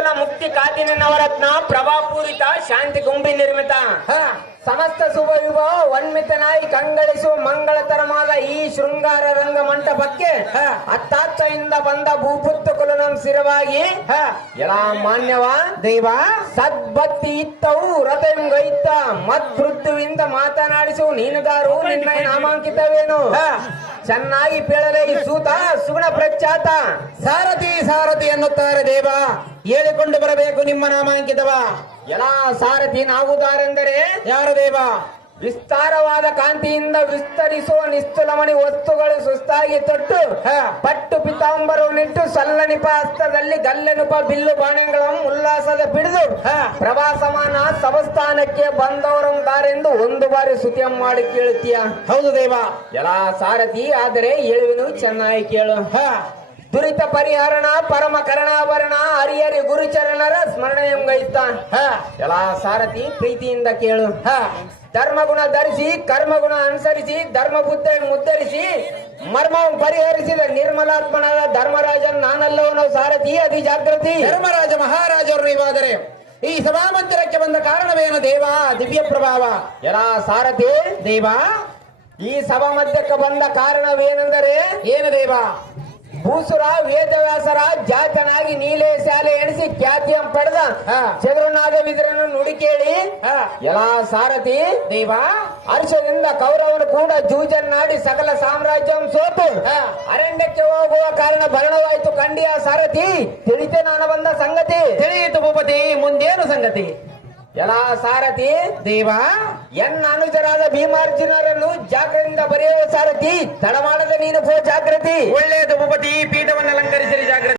ತ್ರಿಶೂಲ ಮುಕ್ತಿ ಕಾತಿನ ನವರತ್ನ ಪ್ರಭಾಪೂರಿತ ಶಾಂತಿ ಗುಂಬಿ ನಿರ್ಮಿತ. ಸಮಸ್ತ ಶುಭ ವಿಭವ ಕಂಗಳಿಸು ಕಂಗಳಿಸುವ ಮಂಗಳತರವಾದ ಈ ಶೃಂಗಾರ ರಂಗ ಮಂಟಪಕ್ಕೆ ಅತ್ತಾತ್ತೆಯಿಂದ ಬಂದ ಭೂಪುತ್ತು ಕುಲನಂ ಸಿರವಾಗಿ ಹ. ಎಲ್ಲ ಮಾನ್ಯವ ದೈವ. ಸದ್ಭಕ್ತಿ ಇತ್ತವು ರಥಂಗೈತ್ತ ಮದ್ವೃದ್ಧುವಿಂದ ಮಾತನಾಡಿಸು ನೀನುಗಾರು ನಿನ್ನ ನಾಮಾಂಕಿತವೇನು? ಹ. ಚೆನ್ನಾಗಿ ಪೇಳಲೇ ಈ ಸೂತ. ಪ್ರಖ್ಯಾತ ಸಾರಥಿ ಸಾರಥಿ ಎನ್ನುತ್ತಾರೆ ದೇವ. ಹೇಳಿಕೊಂಡು ಬರಬೇಕು ನಿಮ್ಮ ನಾಮಾಂಕಿತವ. ಎಲ್ಲ ಸಾರಥಿ ನಾವುದಾರೆಂದರೆ? ಯಾರು ದೇವ? ವಿಸ್ತಾರವಾದ ಕಾಂತಿಯಿಂದ ವಿಸ್ತರಿಸುವ ನಿಸ್ತುಲಮಣಿ ವಸ್ತುಗಳು ಸುಸ್ತಾಗಿ ತೊಟ್ಟು. ಪಟ್ಟು ಪಿತಾಂಬರವನ್ನಿಟ್ಟು ಸಲ್ಲನಿಪ ಹಸ್ತದಲ್ಲಿ ಗಲ್ಲೆನುಪ ಬಿಲ್ಲು ಬಾಣೆಗಳನ್ನು ಉಲ್ಲಾಸದ ಬಿಡಿದು. ಪ್ರವಾಸಮಾನ ಸವಸ್ಥಾನಕ್ಕೆ ಬಂದವರಂದಾರೆಂದು ಒಂದು ಬಾರಿ ಸುತಿಯಂ ಮಾಡಿ ಕೇಳುತ್ತೀಯ. ಹೌದು ದೇವ. ಎಲ್ಲ ಸಾರಥಿ, ಆದರೆ ಹೇಳುವುದು ಚೆನ್ನಾಗಿ ಕೇಳು, ಹ. ದುರಿತ ಪರಿಹರಣ ಪರಮ ಕರಣಾಭರಣ ಹರಿಹರಿ ಗುರುಚರಣರ ಸ್ಮರಣೆ ಹ ಎಲ್ಲ ಸಾರಥಿ ಪ್ರೀತಿಯಿಂದ ಕೇಳು. ಹ ಧರ್ಮಗುಣ ಧರಿಸಿ ಕರ್ಮಗುಣ ಅನುಸರಿಸಿ ಧರ್ಮ ಬುದ್ಧ ಮುದ್ದರಿಸಿ ಮರ್ಮ ಪರಿಹರಿಸಿದ ನಿರ್ಮಲಾತ್ಮನಾದ ಧರ್ಮರಾಜನ್ ನಾನಲ್ಲವನು ಸಾರಥಿ ಅತಿ ಜಾಗೃತಿ ಧರ್ಮರಾಜ ಮಹಾರಾಜರು ನೀವಾದರೆ ಈ ಸಭಾಮಂದಿರಕ್ಕೆ ಬಂದ ಕಾರಣವೇನು ದೇವ? ದಿವ್ಯ ಪ್ರಭಾವ. ಎಲ್ಲ ಸಾರಥಿ ದೇವ? ಈ ಸಭಾ ಮಧ್ಯಕ್ಕೆ ಬಂದ ಕಾರಣವೇನೆಂದರೆ ಏನು ದೇವ? ಭೂಸುರ ವೇದವ್ಯಾಸರ ಜಾತನಾಗಿ ನೀಲೆ ಶಾಲೆ ಎಣಿಸಿ ಖ್ಯಾತಿಯಂ ಪಡೆದ ಹ. ಚದುರನಾದ ವಿದ್ರನ್ನು ನುಡಿ ಕೇಳಿ ಎಲ್ಲಾ ಸಾರಥಿ ದೇವ. ಹರ್ಷದಿಂದ ಕೌರವನು ಕೂಡ ಜೂಜನ್ನಾಡಿ ಸಕಲ ಸಾಮ್ರಾಜ್ಯಂ ಸೋತು. ಅರಣ್ಯಕ್ಕೆ ಹೋಗುವ ಕಾರಣ ಭರಣವಾಯಿತು ಕಂಡಿಯ ಸಾರಥಿ. ತಿಳಿತೆ ನಾನು ಬಂದ ಸಂಗತಿ. ತಿಳಿಯಿತು ಭೂಪತಿ ಮುಂದೇನು ಸಂಗತಿ? ಎಲ್ಲಾ ಸಾರಥಿ. ದೇವ. ಎನ್ನ ಅನುಜರಾದ ಭೀಮಾರ್ಜುನರನ್ನು ಸಾರಥಿ ತಡವಾಡದ ನೀನು ಜಾಗೃತಿ ಒಳ್ಳೆಯದು ಭೂಪತಿ ಪೀಠವನ್ನು ಅಲಂಕರಿಸಿರಿ ಜಾಗ್ರತೆ.